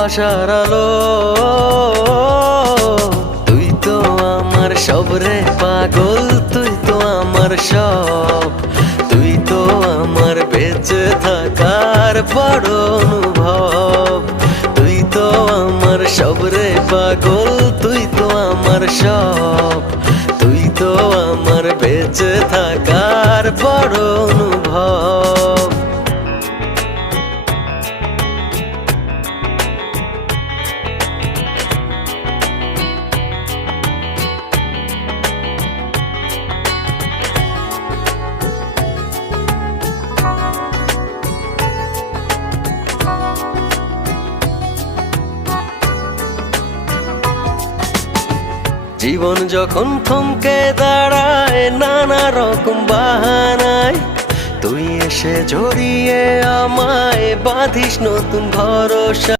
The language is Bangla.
ভালোবাসার আলো। তুই তো আমার সব রে পাগল, তুই তো আমার সব, তুই তো আমার বেঁচে থাকার বড় অনুভব। তুই তো আমার সব রে পাগল, তুই তো আমার সব, তুই তো আমার বেঁচে থাকার বড় অনুভব। জীবন যখন থমকে দাঁড়ায় নানা রকম বাহানায়, তুই এসে জড়িয়ে আমায় বাঁধিস নতুন ভরসা।